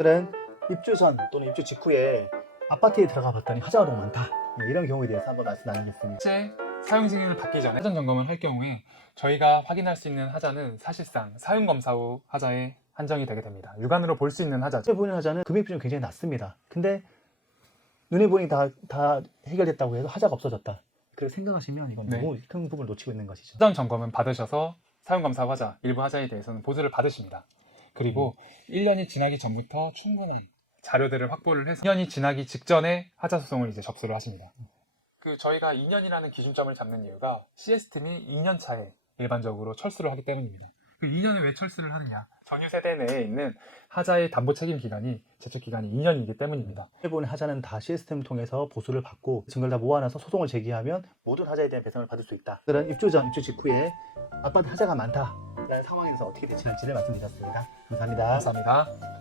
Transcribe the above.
들은 입주 전 또는 입주 직후에 아파트에 들어가 봤더니 하자가 너무 많다. 네, 이런 경우에 대해서 한번 말씀 나누겠습니다. 실제 사용 승인을 받기 전에 하자 점검을 할 경우에 저희가 확인할 수 있는 하자는 사실상 사용 검사 후 하자에 한정이 되게 됩니다. 육안으로 볼 수 있는 하자죠. 눈에 보이는 하자는 금액 비중이 굉장히 낮습니다. 근데 눈에 보이니 다, 다 해결됐다고 해서 하자가 없어졌다. 그렇게 생각하시면 이건 네. 너무 큰 부분을 놓치고 있는 것이죠. 사전 점검은 받으셔서 사용 검사 후 하자 일부 하자에 대해서는 보수를 받으십니다. 그리고 1년이 지나기 전부터 충분한 자료들을 확보를 해서 2년이 지나기 직전에 하자 소송을 이제 접수를 하십니다. 그 저희가 2년이라는 기준점을 잡는 이유가 시스템이 2년 차에 일반적으로 철수를 하기 때문입니다. 그 2년을 왜 철수를 하느냐? 전유 세대 내에 있는 하자의 담보 책임 기간이 제출 기간이 2년이기 때문입니다. 보이는 하자는 다 시스템을 통해서 보수를 받고 증거를 다 모아놔서 소송을 제기하면 모든 하자에 대한 배상을 받을 수 있다. 그런 입주 전, 입주 직후에 아파트 하자가 많다 라는 상황에서 어떻게 대처할지를 말씀드렸습니다. 감사합니다. 감사합니다.